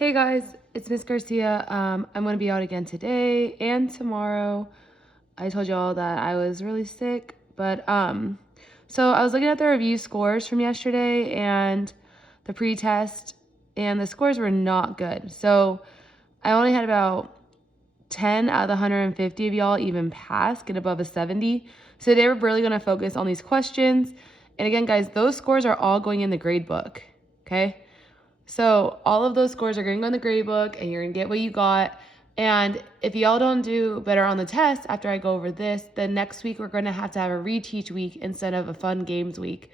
Hey guys, it's Miss Garcia. I'm going to be out again today and tomorrow. I told y'all that I was really sick, but so I was looking at the review scores from yesterday and the pre-test, and the scores were not good. So I only had about 10 out of the 150 of y'all even pass, get above a 70. So today we're really going to focus on these questions. And again, guys, those scores are all going in the grade book, okay? So all of those scores are going to go in the grade book and you're going to get what you got. And if y'all don't do better on the test after I go over this, then next week we're going to have a reteach week instead of a fun games week,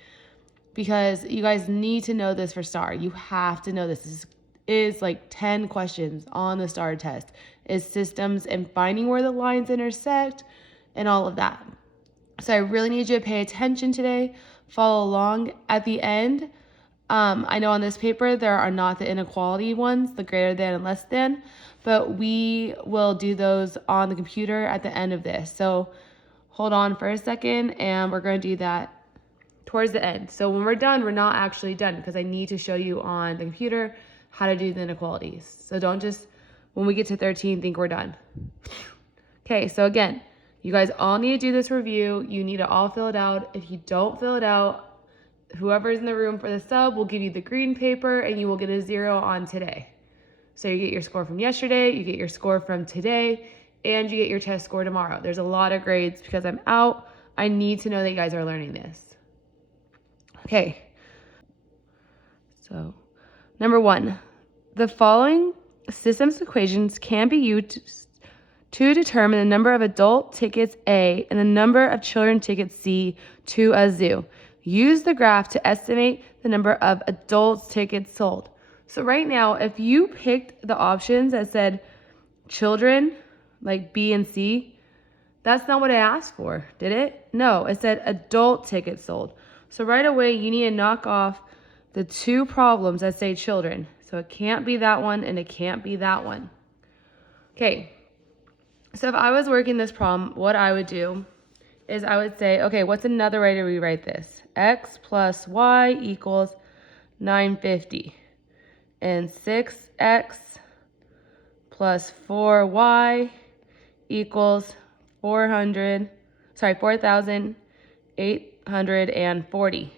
because you guys need to know this for STAR. You have to know this is like 10 questions on the STAR test. Is systems and finding where the lines intersect and all of that. So I really need you to pay attention today. Follow along at the end. I know on this paper there are not the inequality ones, the greater than and less than, but we will do those on the computer at the end of this. So hold on for a second and we're going to do that towards the end. So when we're done, we're not actually done because I need to show you on the computer how to do the inequalities. So don't just, when we get to 13, think we're done. Okay, so again, you guys all need to do this review. You need to all fill it out. If you don't fill it out, whoever's in the room for the sub will give you the green paper and you will get a 0 on today. So you get your score from yesterday, you get your score from today, and you get your test score tomorrow. There's a lot of grades because I'm out. I need to know that you guys are learning this. Okay. So, number 1, the following systems equations can be used to determine the number of adult tickets A and the number of children tickets C to a zoo. Use the graph to estimate the number of adults tickets sold. So right now, if you picked the options that said children, like B and C, that's not what I asked for, did it? No, it said adult tickets sold. So right away, you need to knock off the 2 problems that say children. So it can't be that one and it can't be that one. Okay, so if I was working this problem, what I would do is I would say, okay, what's another way to rewrite this? X plus Y equals 950. And 6x plus 4y equals 4,840.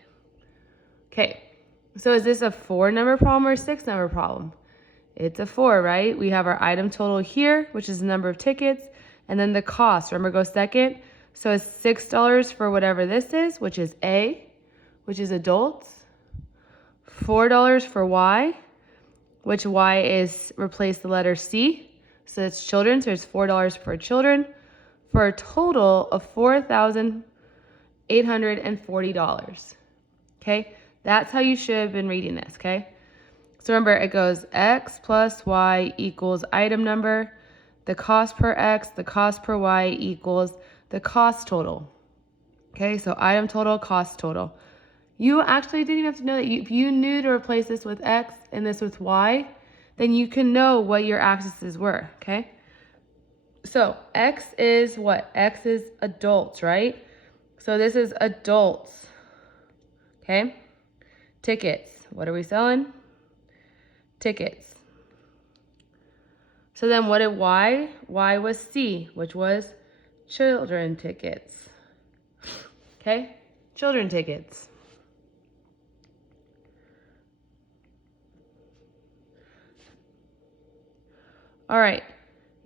Okay, so is this a 4 number problem or a 6 number problem? It's a 4, right? We have our item total here, which is the number of tickets, and then the cost. Remember, go second. So it's $6 for whatever this is, which is A, which is adults. $4 for Y, which Y is replace the letter C. So it's children, so it's $4 for children, for a total of $4,840. Okay, that's how you should have been reading this, okay? So remember, it goes X plus Y equals item number, the cost per X, the cost per Y equals the cost total. Okay, so item total, cost total. You actually didn't even have to know that. If you knew to replace this with X and this with Y, then you can know what your axes were, okay? So X is what? X is adults, right? So this is adults, okay? Tickets, what are we selling? Tickets. So then what did Y? Y was C, which was children tickets. Okay? Children tickets. All right.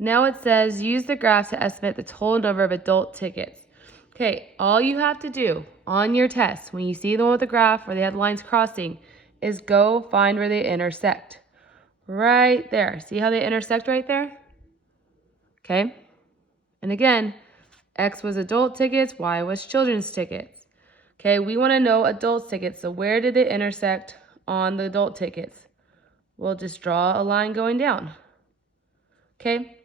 Now it says use the graph to estimate the total number of adult tickets. Okay, all you have to do on your test when you see the one with the graph where they have lines crossing is go find where they intersect. Right there. See how they intersect right there? Okay. And again, X was adult tickets, Y was children's tickets. Okay, we want to know adult tickets. So where did they intersect on the adult tickets? We'll just draw a line going down. Okay,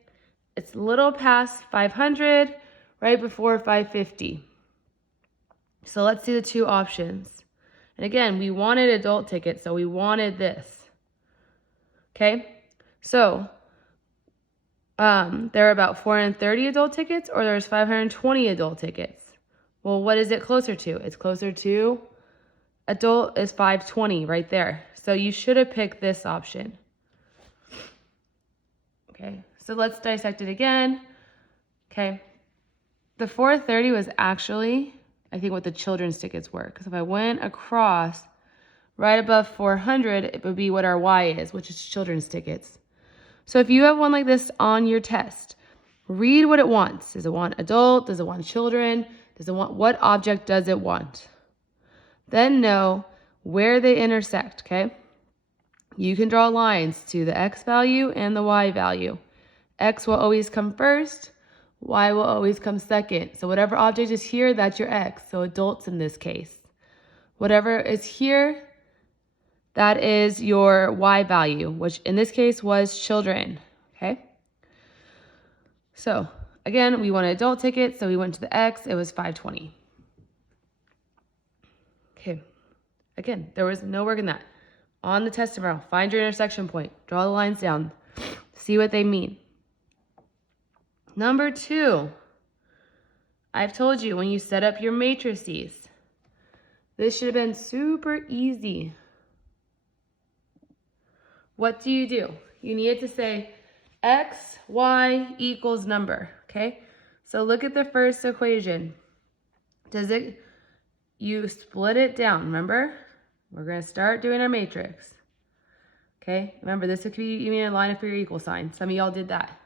it's a little past 500, right before 550. So let's see the 2 options. And again, we wanted adult tickets, so we wanted this. Okay, so there are about 430 adult tickets, or there's 520 adult tickets. Well, what is it closer to? It's closer to adult is 520 right there. So you should have picked this option. Okay, so let's dissect it again. Okay, the 430 was actually, I think, what the children's tickets were. Because if I went across right above 400, it would be what our Y is, which is children's tickets. So if you have one like this on your test, read what it wants. Does it want adult? Does it want children? Does it want, what object does it want? Then know where they intersect, okay? You can draw lines to the X value and the Y value. X will always come first, Y will always come second. So whatever object is here, that's your X. So adults in this case. Whatever is here, that is your Y value, which in this case was children, okay? So again, we wanted adult tickets, so we went to the X, it was 520. Okay, again, there was no work in that. On the test tomorrow, find your intersection point, draw the lines down, see what they mean. Number 2, I've told you when you set up your matrices, this should have been super easy. What do? You need to say X, Y equals number, okay? So look at the first equation. You split it down, remember? We're gonna start doing our matrix. Okay, remember this could be even a line up for your equal sign. Some of y'all did that.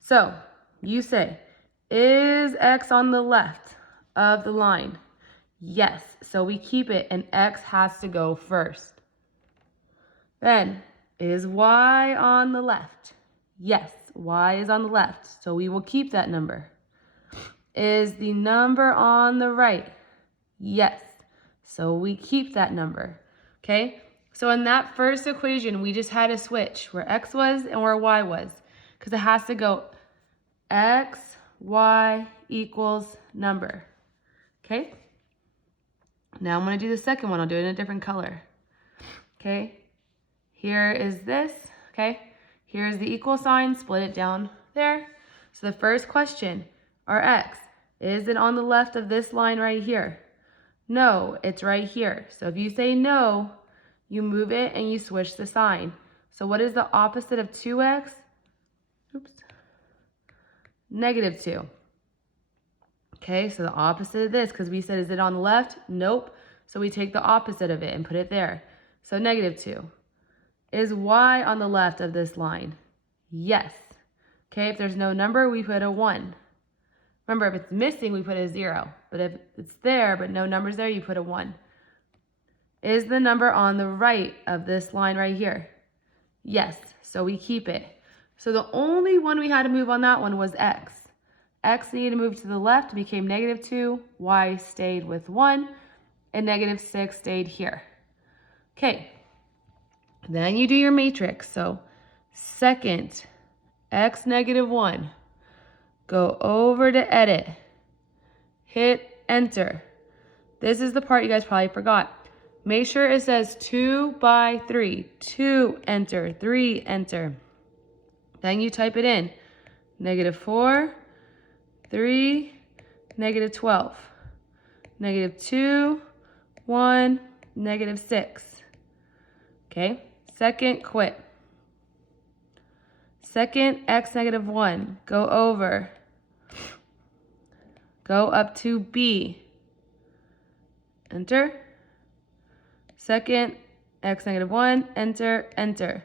So you say, is X on the left of the line? Yes, so we keep it and X has to go first. Then, is Y on the left? Yes, Y is on the left, so we will keep that number. Is the number on the right? Yes, so we keep that number, okay? So in that first equation, we just had to switch where X was and where Y was, because it has to go X, Y equals number, okay? Now I'm gonna do the second one. I'll do it in a different color, okay? Here is this, okay? Here's the equal sign, split it down there. So the first question, our X, is it on the left of this line right here? No, it's right here. So if you say no, you move it and you switch the sign. So what is the opposite of 2X? Oops. -2. Okay, so the opposite of this, because we said, is it on the left? Nope. So we take the opposite of it and put it there. So -2. Is Y on the left of this line? Yes. Okay, if there's no number, we put a 1. Remember, if it's missing, we put a 0. But if it's there, but no number's there, you put a 1. Is the number on the right of this line right here? Yes, so we keep it. So the only one we had to move on that one was X. X needed to move to the left, became -2. Y stayed with 1, and -6 stayed here. Okay, then you do your matrix. So second, X -1. Go over to edit, hit enter. This is the part you guys probably forgot. Make sure it says 2 by 3, 2, enter, 3, enter. Then you type it in, -4, 3, -12, -2, 1, -6. Okay, second, quit. Second, X -1, go over. Go up to B. Enter. Second, X -1, enter, enter.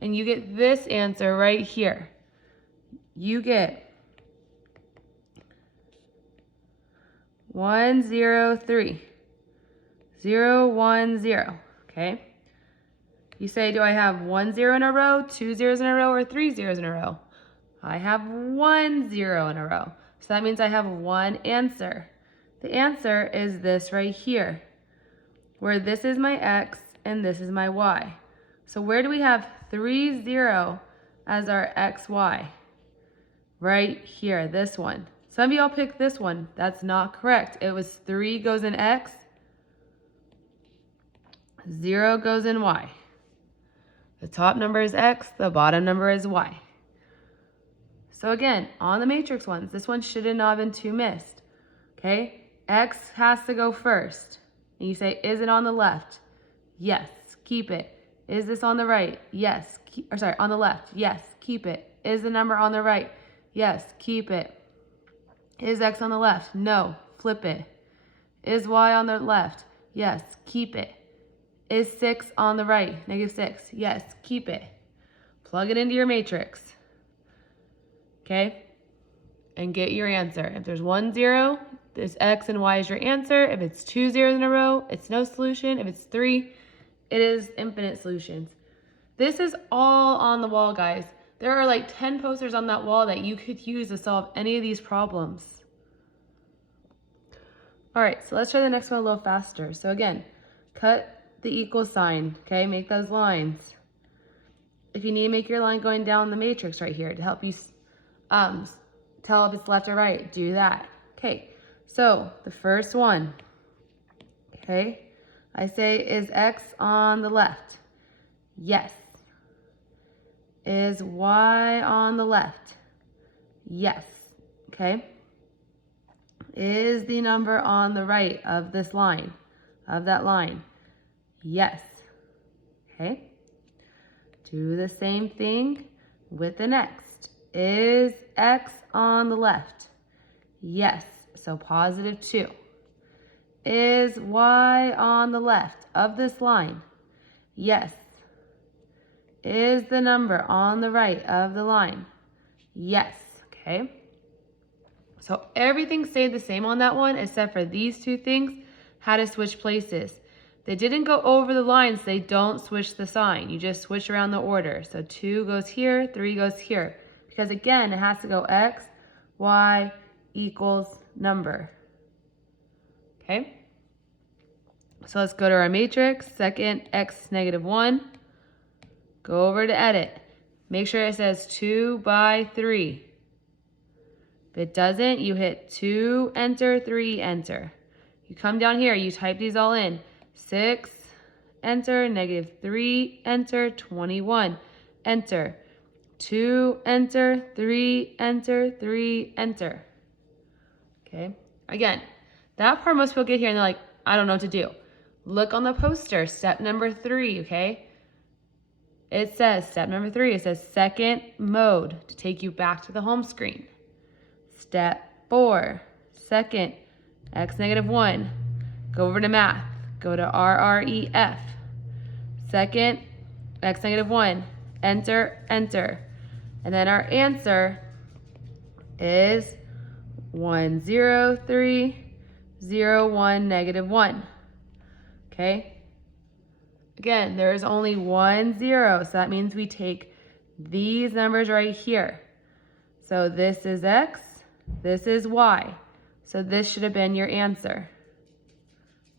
And you get this answer right here. You get 103, 0, 1, 0, okay? You say, do I have 1 0 in a row, 2 zeros in a row, or 3 zeros in a row? I have 1 0 in a row. So that means I have one answer. The answer is this right here, where this is my X and this is my Y. So where do we have 3, 0 as our XY? Right here, this one. Some of y'all picked this one. That's not correct. It was 3 goes in X, 0 goes in Y. The top number is X, the bottom number is Y. So again, on the matrix ones, this one should not have been 2 missed. Okay, X has to go first. And you say, is it on the left? Yes, keep it. Is this on the right? Yes. On the left. Yes. Keep it. Is the number on the right? Yes. Keep it. Is X on the left? No. Flip it. Is Y on the left? Yes. Keep it. Is 6 on the right? -6. Yes. Keep it. Plug it into your matrix. Okay? And get your answer. If there's 1 0, this X and Y is your answer. If it's 2 zeros in a row, it's no solution. If it's 3, it is infinite solutions. This is all on the wall, guys. There are like 10 posters on that wall that you could use to solve any of these problems. All right, so let's try the next one a little faster. So again, cut the equal sign, okay? Make those lines. If you need to make your line going down the matrix right here to help you tell if it's left or right, do that. Okay, so the first one, okay? I say, is X on the left? Yes. Is Y on the left? Yes. Okay. Is the number on the right of this line, of that line? Yes. Okay. Do the same thing with the next. Is X on the left? Yes. So +2. Is Y on the left of this line? Yes. Is the number on the right of the line? Yes. Okay. So everything stayed the same on that one except for these two things had to switch places. They didn't go over the lines. They don't switch the sign. You just switch around the order. So 2 goes here, 3 goes here. Because again, it has to go X, Y equals number. Okay. So let's go to our matrix. Second, X -1. Go over to edit. Make sure it says 2 by 3. If it doesn't, you hit 2, enter, 3, enter. You come down here, you type these all in. 6, enter, -3, enter, 21, enter. 2, enter, 3, enter, 3, enter. Okay, again, that part most people get here and they're like, I don't know what to do. Look on the poster, step number 3, okay? It says, step number 3, it says second mode to take you back to the home screen. Step 4, second, X -1. Go over to math, go to RREF. Second, X -1, enter, enter. And then our answer is 10301 -1. Okay? Again, there is only 1 0, so that means we take these numbers right here. So this is X, this is Y. So this should have been your answer.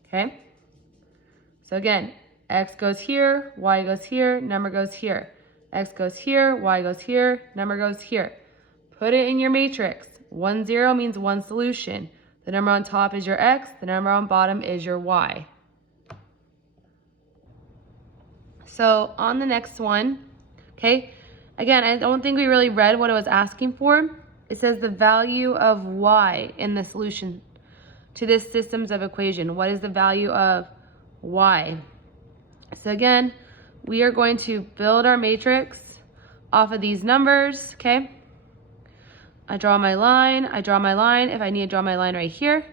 Okay? So again, X goes here, Y goes here, number goes here. X goes here, Y goes here, number goes here. Put it in your matrix. 1 0 means one solution. The number on top is your X, the number on bottom is your Y. So on the next one, okay, again, I don't think we really read what it was asking for. It says the value of Y in the solution to this systems of equation. What is the value of Y? So again, we are going to build our matrix off of these numbers, okay? I draw my line, I draw my line. If I need to draw my line right here,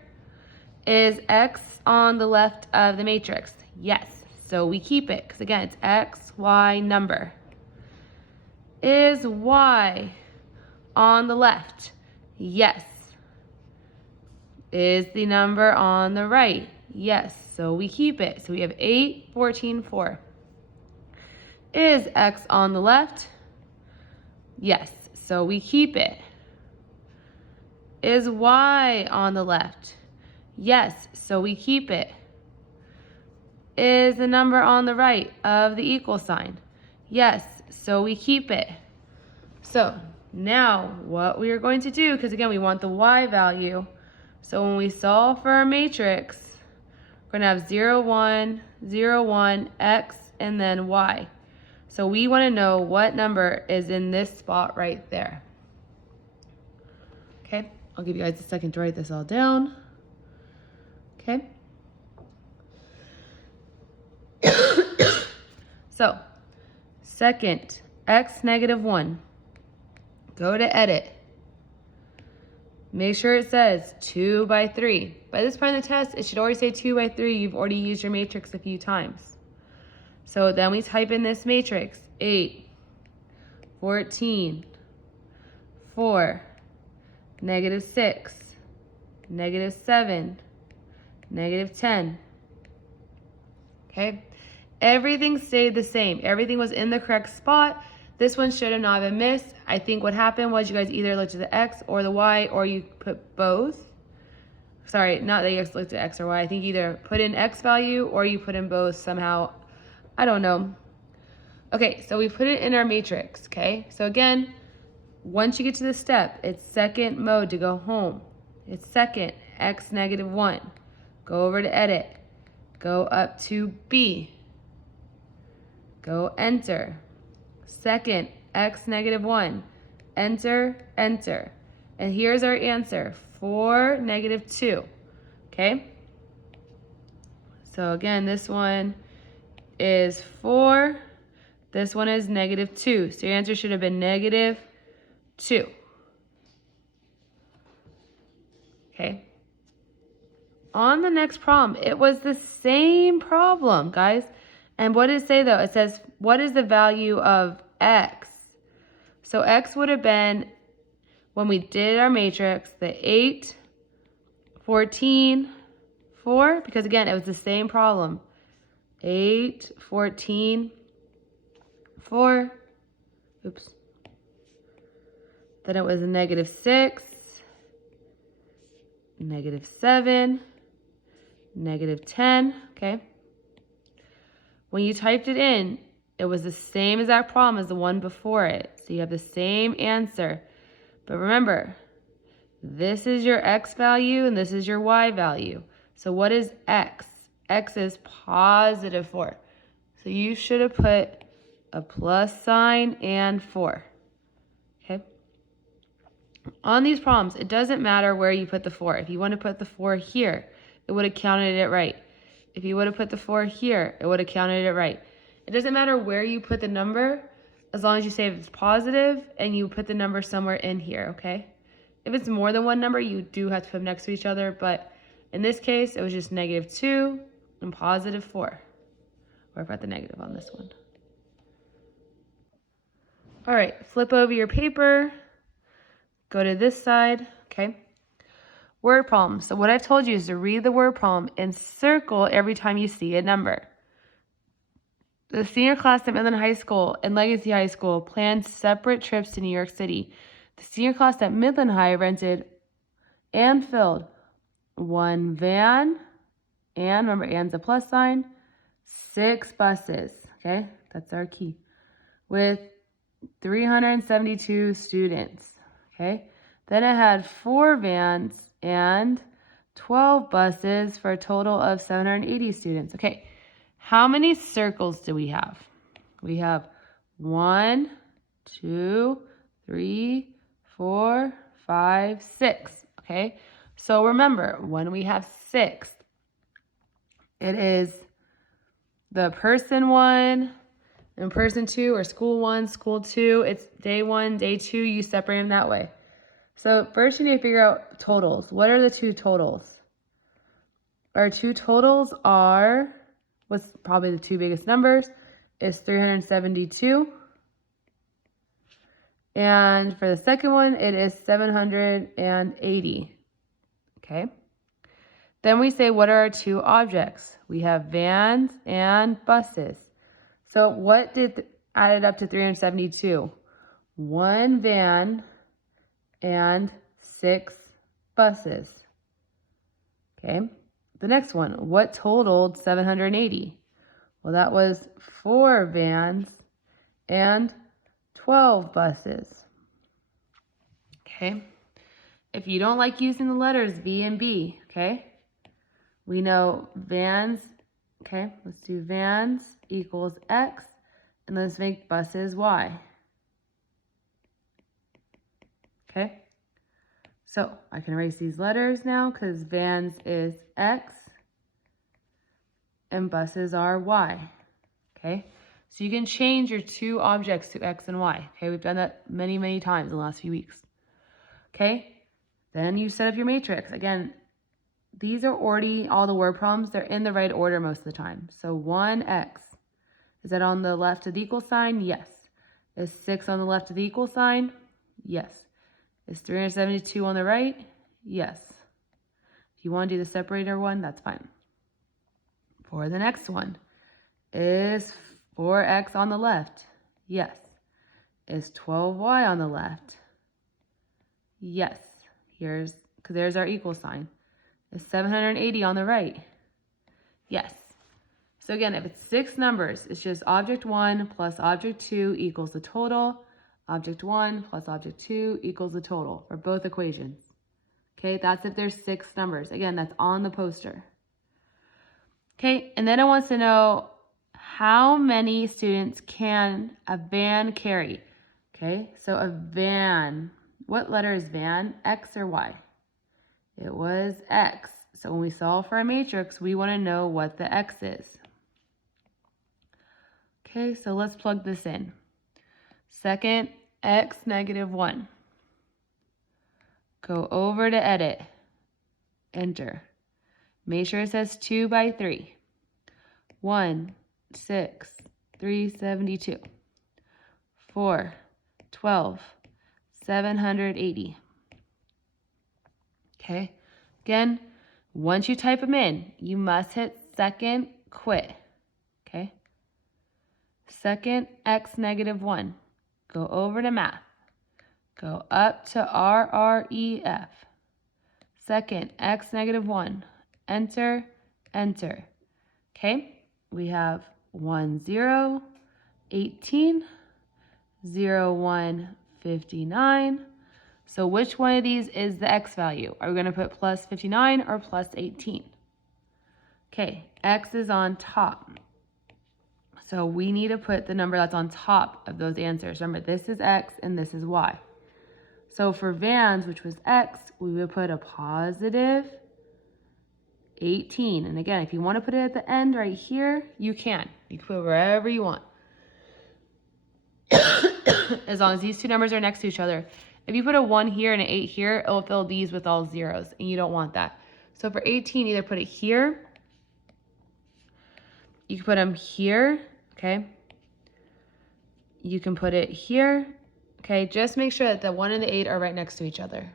is X on the left of the matrix? Yes. So we keep it, because again, it's X, Y, number. Is Y on the left? Yes. Is the number on the right? Yes. So we keep it. So we have 8, 14, 4. Is X on the left? Yes. So we keep it. Is Y on the left? Yes. So we keep it. Is the number on the right of the equal sign? Yes, so we keep it. So now what we are going to do, because again, we want the Y value. So when we solve for our matrix, we're going to have 0, 1, 0, 1, X, and then Y. So we want to know what number is in this spot right there. Okay, I'll give you guys a second to write this all down. Okay. So Second, x negative 1. Go to edit. Make sure it says 2 by 3. By this point in the test, it should already say 2 by 3. You've already used your matrix a few times. So then we type in this matrix, 8, 14, 4, negative 6, negative 7, negative 10. Okay? Everything stayed the same. Everything was in the correct spot. This one should have not been missed. I think what happened was you guys either looked at the X or the Y, or you put both. Sorry, not that you guys looked at X or Y. I think either put in X value or you put in both somehow. I don't know. Okay, so we put it in our matrix, okay? So again, once you get to this step, it's second mode to go home. It's second, x negative 1. Go over to edit. Go up to B. Go enter. Second, x negative 1. Enter, enter. And here's our answer, 4, negative 2. Okay? So again, this one is 4. This one is negative 2. So your answer should have been negative 2. Okay? On the next problem, it was the same problem, guys. And what does it say, though? It says, what is the value of x? So x would have been, when we did our matrix, the 8, 14, 4, because again, it was the same problem. 8, 14, 4. Oops. Then it was a negative 6, negative 7, negative 10, okay? When you typed it in, it was the same exact problem as the one before it. So you have the same answer. But remember, this is your x value and this is your y value. So what is x? X is positive 4. So you should have put a plus sign and 4. Okay? On these problems, it doesn't matter where you put the 4. If you want to put the 4 here, it would have counted it right. If you would have put the 4 here, it would have counted it right. It doesn't matter where you put the number, as long as you say it's positive and you put the number somewhere in here, okay? If it's more than one number, you do have to put them next to each other, but in this case, it was just negative 2 and positive 4. Or I put the negative on this one. All right, flip over your paper. Go to this side, okay? Word problem. So what I've told you is to read the word problem and circle every time you see a number. The senior class at Midland High School and Legacy High School planned separate trips to New York City. The senior class at Midland High rented and filled one van, and remember, and's a plus sign, 6 buses, okay? That's our key, with 372 students, okay? Then it had 4 vans and 12 buses for a total of 780 students. Okay, how many circles do we have? We have 1, 2, 3, 4, 5, 6. Okay, so remember, when we have 6, it is the person 1 and person 2, or school 1, school 2. It's day 1, day 2. You separate them that way. So first you need to figure out totals. What are the 2 totals? Our 2 totals are, what's probably the 2 biggest numbers, is 372. And for the second one, it is 780. Okay. Then we say, what are our 2 objects? We have vans and buses. So what did added up to 372? 1 van and 6 buses. Okay, the next one, what totaled 780? Well, that was 4 vans and 12 buses. Okay, if you don't like using the letters V and B, okay, we know vans, okay, let's do vans equals X, and let's make buses Y. Okay, so I can erase these letters now because vans is X and buses are Y. Okay, So you can change your two objects to X and Y. Okay, we've done that many, many times in the last few weeks. Okay, then you set up your matrix. Again, these are already all the word problems. They're in the right order most of the time. So 1x, is that on the left of the equal sign? Yes. Is 6 on the left of the equal sign? Yes. Is 372 on the right? Yes. If you want to do the separator one, that's fine. For the next one, is 4x on the left? Yes. Is 12y on the left? Yes. Because there's our equal sign. Is 780 on the right? Yes. So again, if it's 6 numbers, it's just object 1 plus object 2 equals the total. Object 1 plus object 2 equals the total for both equations. Okay, that's if there's 6 numbers. Again, that's on the poster. Okay, and then it wants to know how many students can a van carry? Okay, so a van, what letter is van? X or Y? It was X. So when we solve for a matrix, we want to know what the X is. Okay, so let's plug this in. Second, X negative 1. Go over to edit. Enter. Make sure it says 2 by 3. 1, 6, 372. 4, 12, 780. Okay, again, once you type them in, you must hit second quit. Okay, second X negative 1. Go over to math. Go up to RREF. Second X negative 1. Enter, enter. Okay, we have 1, 0, 18, 0, 1, 59. So which one of these is the X value? Are we going to put plus 59 or plus 18? Okay, X is on top. So we need to put the number that's on top of those answers. Remember, this is X and this is Y. So for vans, which was X, we would put a positive 18. And again, if you want to put it at the end right here, you can. You can put it wherever you want. As long as these two numbers are next to each other. If you put a 1 here and an 8 here, it will fill these with all zeros, and you don't want that. So for 18, either put it here. You can put them here, okay? You can put it here, okay? Just make sure that the 1 and the 8 are right next to each other.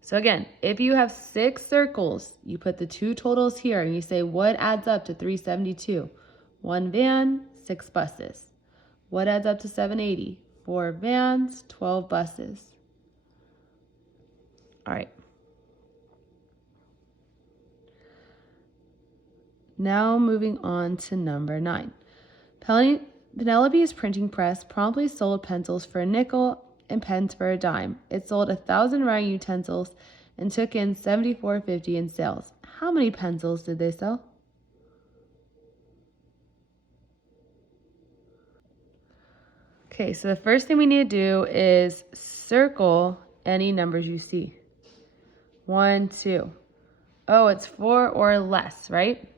So again, if you have 6 circles, you put the two totals here, and you say, what adds up to 372? 1 van, 6 buses. What adds up to 780? 4 vans, 12 buses. All right. Now moving on to number 9. Penelope's printing press promptly sold pencils for a nickel and pens for a dime. It sold 1,000 writing utensils and took in $74.50 in sales. How many pencils did they sell? Okay, so the first thing we need to do is circle any numbers you see. 1, 2. Oh, it's 4 or less, right?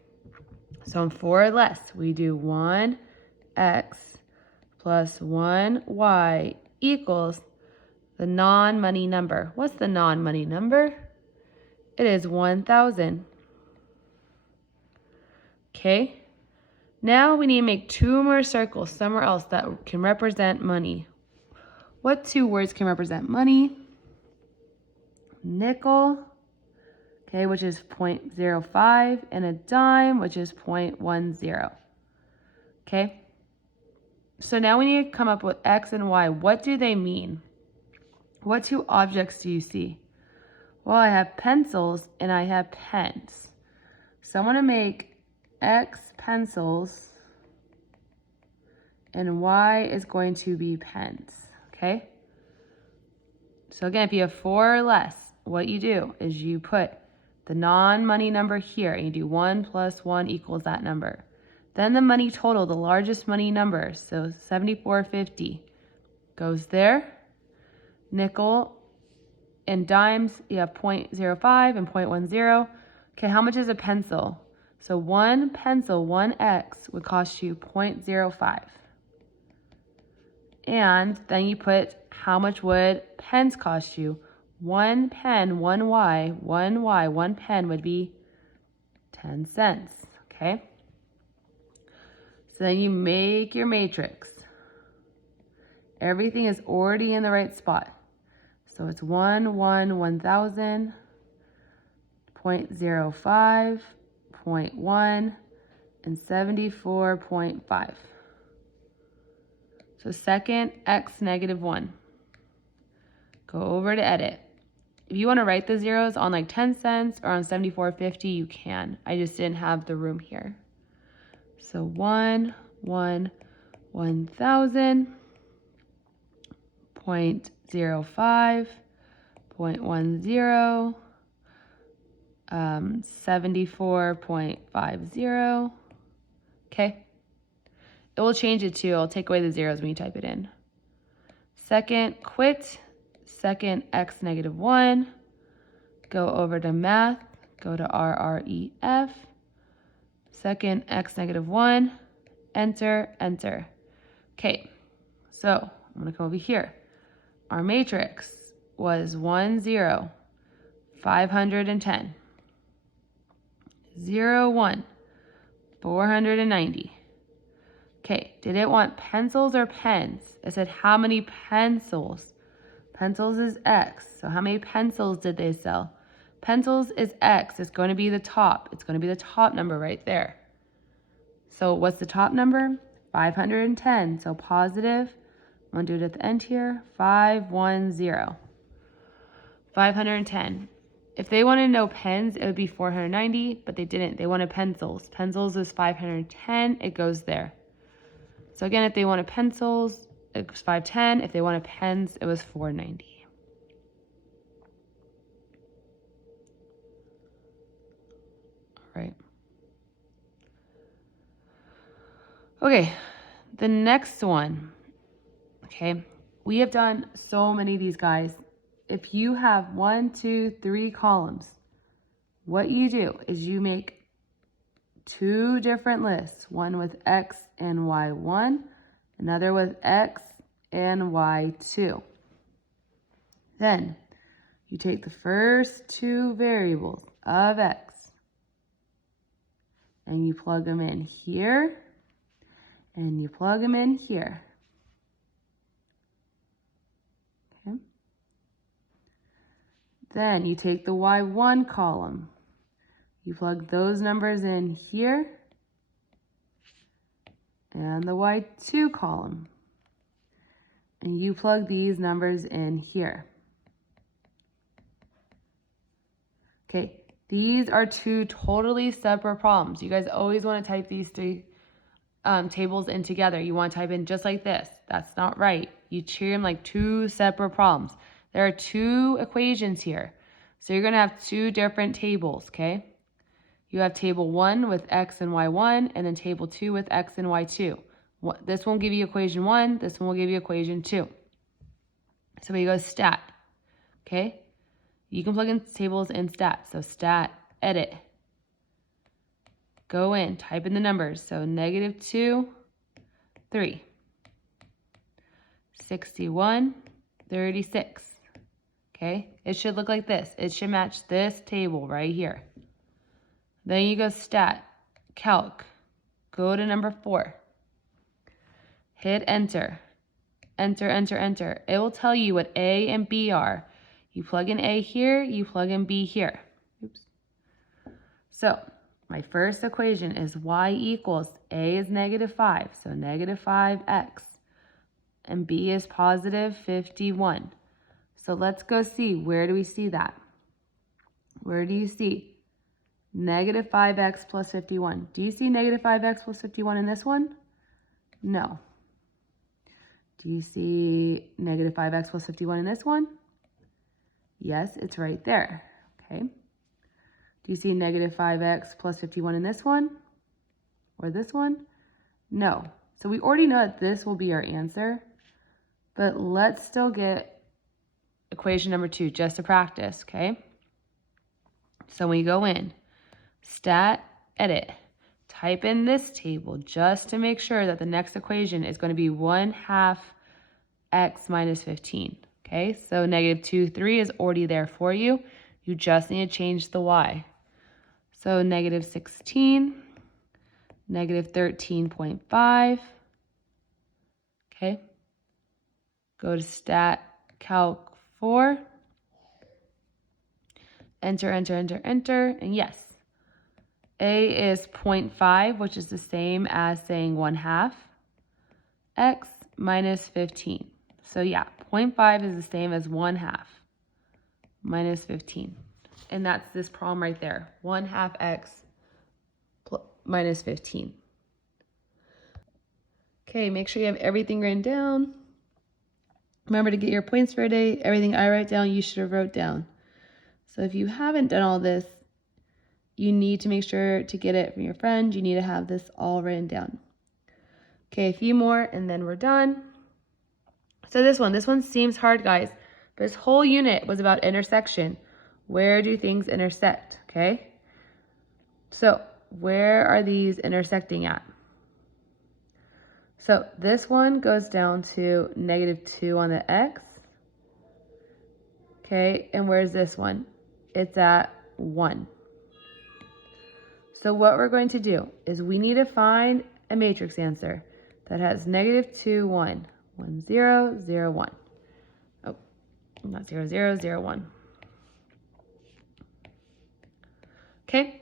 So on 4 or less, we do 1x plus 1y equals the non-money number. What's the non-money number? It is 1,000. Okay. Now we need to make 2 more circles somewhere else that can represent money. What 2 words can represent money? Nickel, okay, which is 0.05, and a dime, which is 0.10. Okay? So now we need to come up with X and Y. What do they mean? What 2 objects do you see? Well, I have pencils and I have pens. So I want to make X pencils and Y is going to be pens, okay? So again, if you have 4 or less, what you do is you put the non-money number here and you do 1 plus 1 equals that number. Then the money total, the largest money number, so $74.50 goes there. Nickel and dimes, you have 0.05 and 0.10. Okay, how much is a pencil? So one pencil, 1x, would cost you 0.05. And then you put how much would pens cost you. One pen, one pen would be 10 cents, okay? So then you make your matrix. Everything is already in the right spot. So it's 1,000, 0.05, 0.1, and 74.5. So second, x negative 1. Go over to edit. If you want to write the zeros on like 10 cents or on 74.50, you can. I just didn't have the room here. So 1,000, 0.05, 0.10, 74.50. Okay. It will change it too. I'll take away the zeros when you type it in. Second, quit. Second, x negative 1. Go over to math. Go to RREF. Second, x negative 1. Enter, enter. Okay, so I'm going to come over here. Our matrix was 1, 0, 510. 0, 1, 490. Okay, did it want pencils or pens? It said how many pencils? Pencils is X. So how many pencils did they sell? Pencils is X. It's going to be the top. It's going to be the top number right there. So what's the top number? 510. So positive. I'm going to do it at the end here. 510. 510. If they wanted to know pens, it would be 490, but they didn't. They wanted pencils. Pencils is 510. It goes there. So again, if they wanted pencils, it was 510. If they wanted pens, it was 490. All right. Okay, the next one. Okay, we have done so many of these, guys. If you have 1, 2, 3 columns, what you do is you make 2 different lists, one with X and Y1, another with X and Y2. Then you take the first 2 variables of X and you plug them in here and you plug them in here. Okay. Then you take the Y1 column. You plug those numbers in here and the Y2 column. And you plug these numbers in here. Okay, these are 2 totally separate problems. You guys always want to type these 3 tables in together. You want to type in just like this. That's not right. You treat them like 2 separate problems. There are 2 equations here. So you're going to have 2 different tables, okay? You have table 1 with X and Y1, and then table 2 with X and Y2. This one will give you equation 1. This one will give you equation 2. So we go stat, okay? You can plug in tables in stat. So stat, edit. Go in, type in the numbers. So -2, 3. 61, 36. Okay, it should look like this. It should match this table right here. Then you go stat, calc, go to number 4. Hit enter. Enter, enter, enter. It will tell you what A and B are. You plug in A here, you plug in B here. Oops. So my first equation is y equals A is -5, so -5x. And B is positive 51. So let's go see, where do we see that? Where do you see -5x plus 51? Do you see -5x plus 51 in this one? No. Do you see -5x plus 51 in this one? Yes, it's right there, okay? Do you see -5x plus 51 in this one? Or this one? No. So we already know that this will be our answer, but let's still get equation number 2 just to practice, okay? So we go in, stat, edit. Type in this table just to make sure that the next equation is going to be 1/2 x minus 15. Okay, so negative 2, 3 is already there for you. You just need to change the y. So negative 16, negative 13.5. Okay, go to Stat Calc 4. Enter, enter, enter, enter, and yes. A is 0.5, which is the same as saying 1/2 x minus 15. So yeah, 0.5 is the same as 1/2 minus 15. And that's this problem right there, 1/2 x minus 15. Okay, make sure you have everything written down. Remember to get your points for a day. Everything I write down, you should have wrote down. So if you haven't done all this, you need to make sure to get it from your friend. You need to have this all written down. Okay, a few more and then we're done. So this one seems hard, guys, but this whole unit was about intersection. Where do things intersect, okay? So where are these intersecting at? So this one goes down to negative 2 on the x. Okay, and where's this one? It's at 1. So what we're going to do is we need to find a matrix answer that has negative 2, 1. 1, 0, 0, 1. Oh, not 0, 0, 0, 1. Okay,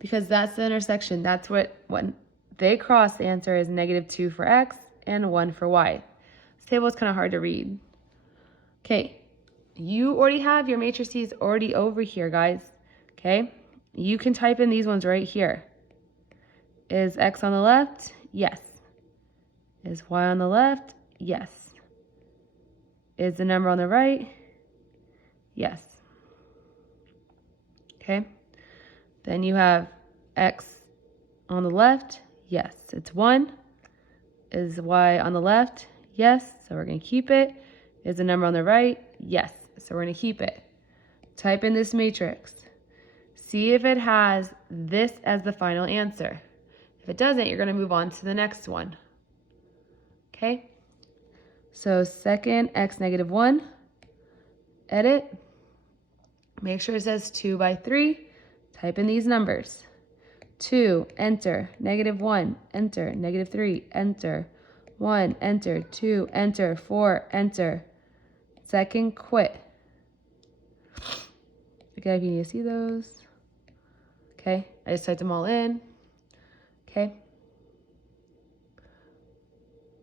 because that's the intersection. That's what when they cross, the answer is negative 2 for x and 1 for y. This table is kind of hard to read. Okay, you already have your matrices already over here, guys. Okay, you can type in these ones right here. Is x on the left? Yes. Is y on the left? Yes. Is the number on the right? Yes. Okay. Then you have x on the left. Yes, it's 1. Is y on the left? Yes, so we're going to keep it. Is the number on the right? Yes, so we're going to keep it. Type in this matrix. See if it has this as the final answer. If it doesn't, you're going to move on to the next one. Okay? So second x negative 1. Edit. Make sure it says 2 by 3. Type in these numbers. 2, enter. Negative 1, enter. Negative 3, enter. 1, enter. 2, enter. 4, enter. Second, quit. Okay, if you need to see those. Okay, I just typed them all in. Okay.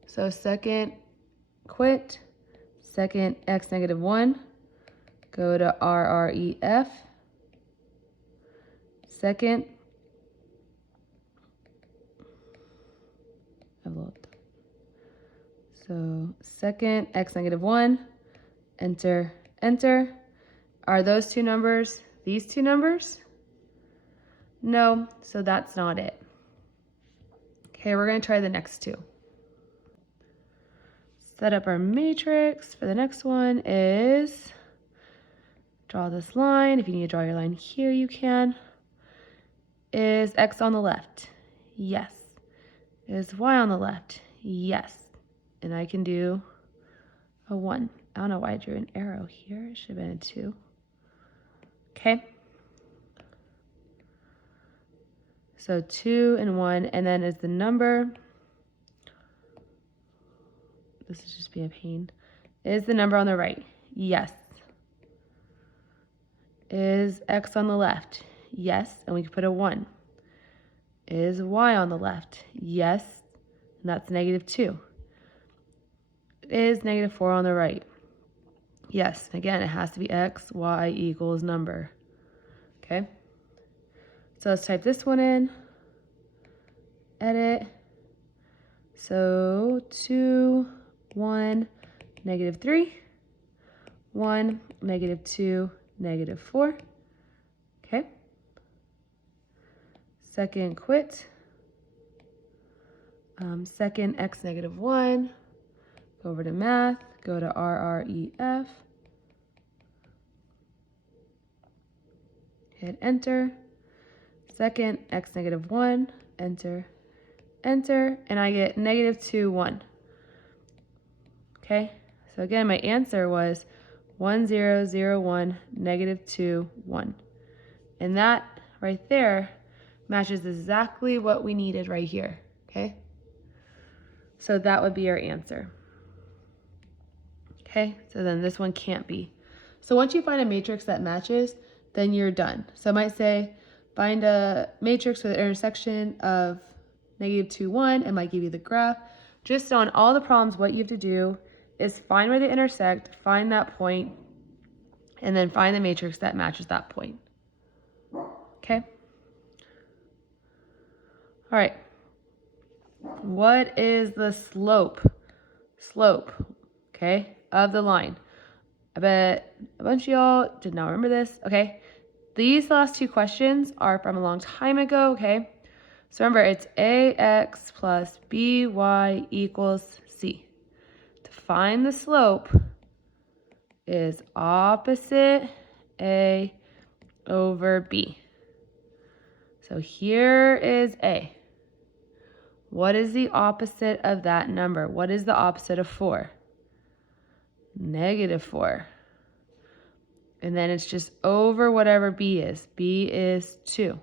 So second, quit. Second, x negative 1. Go to RREF. Second, so second, x negative 1, enter, enter. Are those two numbers these two numbers? No, so that's not it. Okay, we're going to try the next two. Set up our matrix for the next one is, draw this line. If you need to draw your line here, you can. Is x on the left? Yes. Is y on the left? Yes. And I can do a 1. I don't know why I drew an arrow here. It should have been a 2. Okay. So 2 and 1, and then is the number, this is just being a pain, is the number on the right? Yes. Is x on the left? Yes, and we can put a 1. Is y on the left? Yes, and that's negative 2. Is negative 4 on the right? Yes, again, it has to be x, y equals number. Okay, so let's type this one in, edit. So 2, 1, negative 3, 1, negative 2, negative 4. Okay. Second, quit. Second, x negative 1. Go over to math. Go to RREF. Hit enter. second, x negative 1, enter, enter, and I get negative 2, 1. Okay, so again, my answer was 1, 0, 0, 1, negative 2, 1. And that right there matches exactly what we needed right here, okay? So that would be our answer. Okay, so then this one can't be. So once you find a matrix that matches, then you're done. So I might say, find a matrix with an intersection of negative 2, 1, and might give you the graph. Just on all the problems, what you have to do is find where they intersect, find that point, and then find the matrix that matches that point. Okay? All right. What is the slope? Slope, okay, of the line. I bet a bunch of y'all did not remember this, okay? These last two questions are from a long time ago, okay? So remember, it's ax plus by equals c. To find the slope is opposite a over b. So here is a. What is the opposite of that number? What is the opposite of 4? Negative 4. And then it's just over whatever b is. B is 2.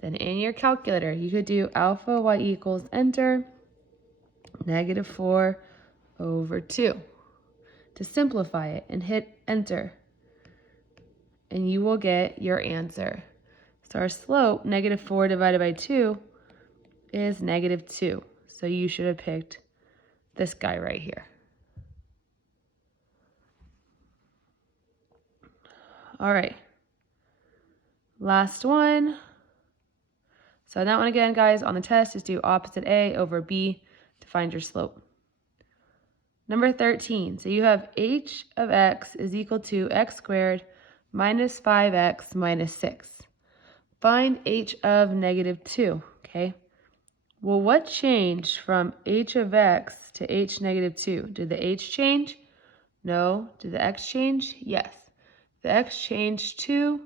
Then in your calculator, you could do alpha y equals enter, negative 4 over 2. To simplify it and hit enter. And you will get your answer. So our slope, negative 4 divided by 2, is negative 2. So you should have picked this guy right here. All right. Last one. So that one again, guys, on the test, just do opposite a over b to find your slope. Number 13. So you have h of x is equal to x squared minus 5x minus 6. Find h of negative 2, okay? Well, what changed from h of x to h negative 2? Did the h change? No. Did the x change? Yes. The x changed to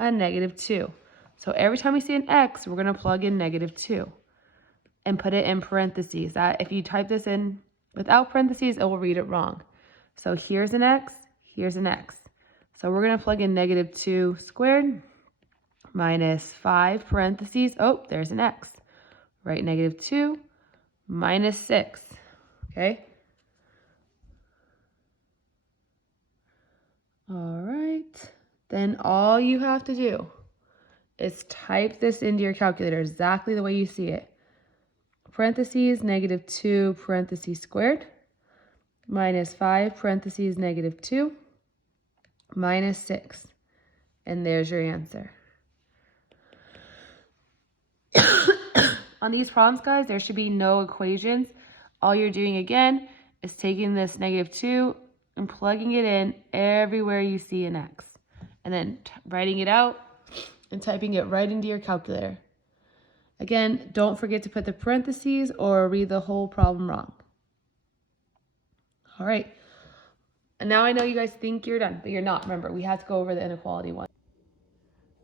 a negative 2. So every time we see an x, we're going to plug in negative 2 and put it in parentheses. That if you type this in without parentheses, it will read it wrong. So here's an x, here's an x. So we're going to plug in negative 2 squared minus 5 parentheses. Oh, there's an x. Right, negative 2 minus 6, okay? All right, then all you have to do is type this into your calculator exactly the way you see it. Parentheses, negative 2 parentheses squared minus 5 parentheses negative 2 minus 6, and there's your answer. On these problems, guys, there should be no equations. All you're doing, again, is taking this negative 2 and plugging it in everywhere you see an x. And then writing it out and typing it right into your calculator. Again, don't forget to put the parentheses or read the whole problem wrong. All right. And now I know you guys think you're done, but you're not. Remember, we had to go over the inequality one.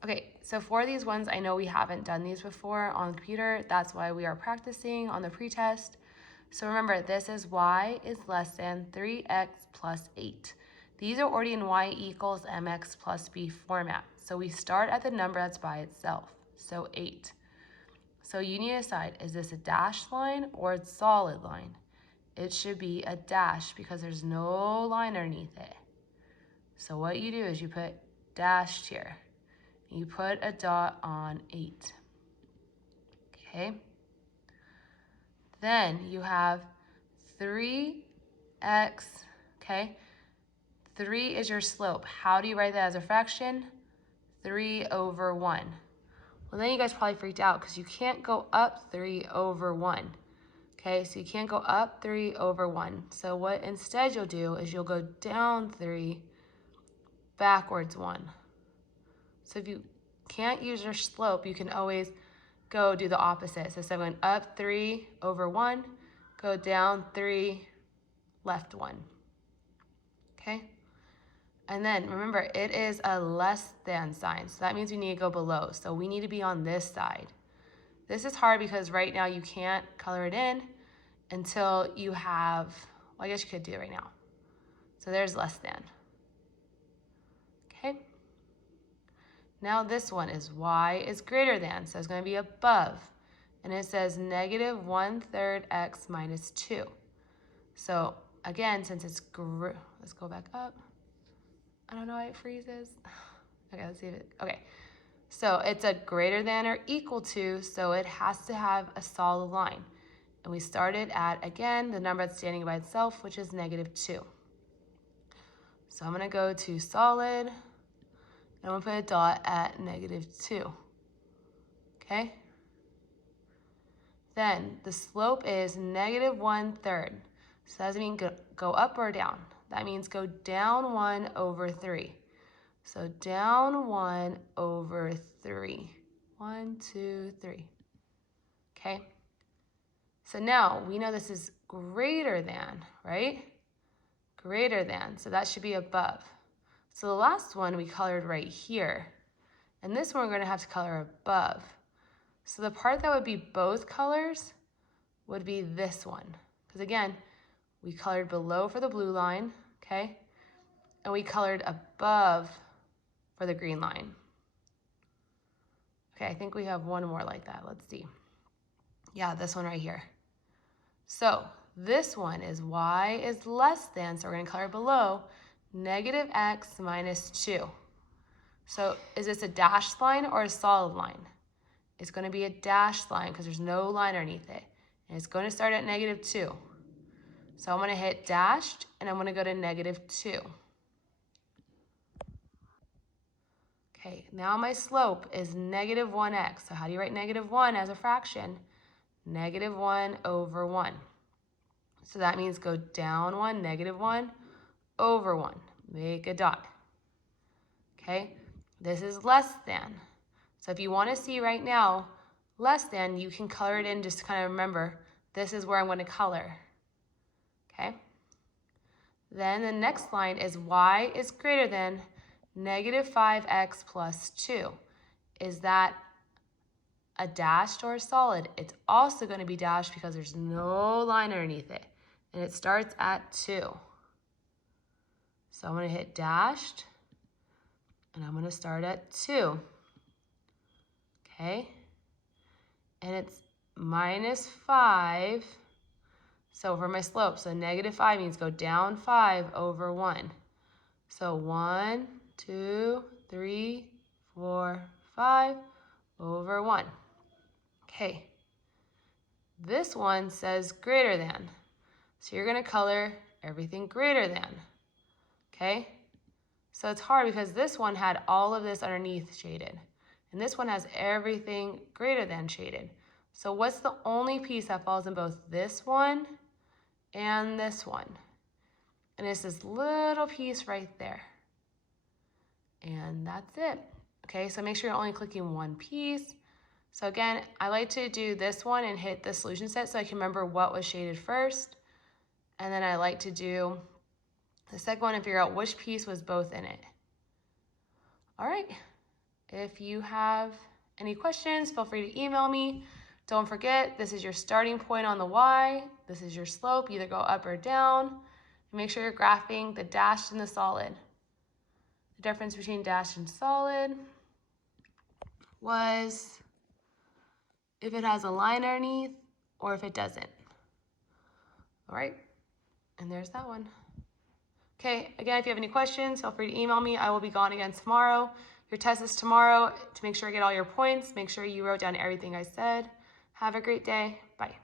Okay, so for these ones, I know we haven't done these before on the computer. That's why we are practicing on the pretest. So remember, this is y is less than 3x plus 8. These are already in y equals mx plus b format. So we start at the number that's by itself, so 8. So you need to decide, is this a dashed line or a solid line? It should be a dash because there's no line underneath it. So what you do is you put dashed here. You put a dot on 8, okay? Then you have 3x, okay? 3 is your slope. How do you write that as a fraction? 3 over 1. Well, then you guys probably freaked out because you can't go up 3 over 1, okay? So you can't go up 3 over 1. So what instead you'll do is you'll go down 3, backwards 1. So if you can't use your slope, you can always go do the opposite. So instead of going up 3 over 1, go down 3, left 1. Okay? And then remember, it is a less than sign. So that means we need to go below. So we need to be on this side. This is hard because right now you can't color it in until you have, well, I guess you could do it right now. So there's less than. Okay. Now this one is y is greater than. So it's going to be above. And it says negative 1/3 x minus 2. So again, since it's, let's go back up. I don't know why it freezes. Okay, let's see if it, okay. So it's a greater than or equal to, so it has to have a solid line. And we started at, again, the number that's standing by itself, which is negative 2. So I'm gonna go to solid, and I'm gonna put a dot at negative 2, okay? Then the slope is negative 1/3. So that doesn't mean go up or down. That means go down 1 over 3. So down 1 over 3. 1, 2, 3. Okay? So now we know this is greater than, right? Greater than. So that should be above. So the last one we colored right here. And this one we're going to have to color above. So the part that would be both colors would be this one. Because again, we colored below for the blue line, okay? And we colored above for the green line. Okay, I think we have one more like that. Let's see. Yeah, this one right here. So this one is y is less than, so we're going to color below, negative x minus 2. So is this a dashed line or a solid line? It's going to be a dashed line because there's no line underneath it. And it's going to start at negative 2. So I'm going to hit dashed, and I'm going to go to negative 2. Okay, now my slope is negative 1x. So how do you write negative 1 as a fraction? Negative 1 over 1. So that means go down 1, negative 1, over 1. Make a dot. Okay, this is less than. So if you want to see right now, less than, you can color it in just to kind of remember, this is where I'm going to color. Okay? Then the next line is y is greater than negative 5x plus 2. Is that a dashed or a solid? It's also going to be dashed because there's no line underneath it. And it starts at 2. So I'm going to hit dashed, and I'm going to start at 2. Okay? And it's minus 5. So for my slope, so negative 5 means go down 5 over 1. So 1, 2, 3, 4, 5 over 1. Okay. This one says greater than. So you're going to color everything greater than. Okay? So it's hard because this one had all of this underneath shaded. And this one has everything greater than shaded. So what's the only piece that falls in both this one and this one? And it's this little piece right there. And that's it. Okay, so make sure you're only clicking one piece. So again, I like to do this one and hit the solution set so I can remember what was shaded first. And then I like to do the second one and figure out which piece was both in it. All right, if you have any questions, feel free to email me. Don't forget, this is your starting point on the y. This is your slope, either go up or down. And make sure you're graphing the dashed and the solid. The difference between dashed and solid was if it has a line underneath or if it doesn't. All right, and there's that one. Okay, again, if you have any questions, feel free to email me. I will be gone again tomorrow. Your test is tomorrow. To make sure I get all your points, make sure you wrote down everything I said. Have a great day. Bye.